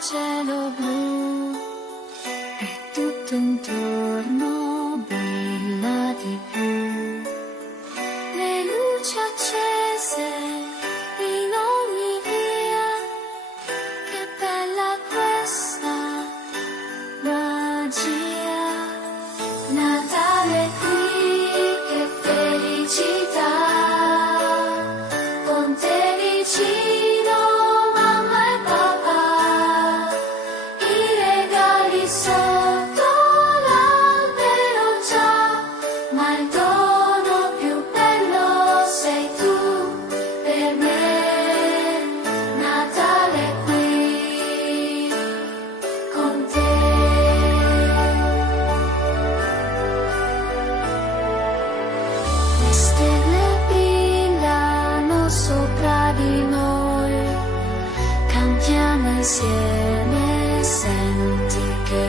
cielo blu è tutto intorno brilla di più. Le luci accese in ogni via, che bella questa magia. Natale qui, che felicità, con te vicino mamma e papà, i regali sotto l'albero già, ma il dono più bello sei tu per me. Natale qui con te. Le stelle brillano sopra di noi, cantiamo insieme, senti che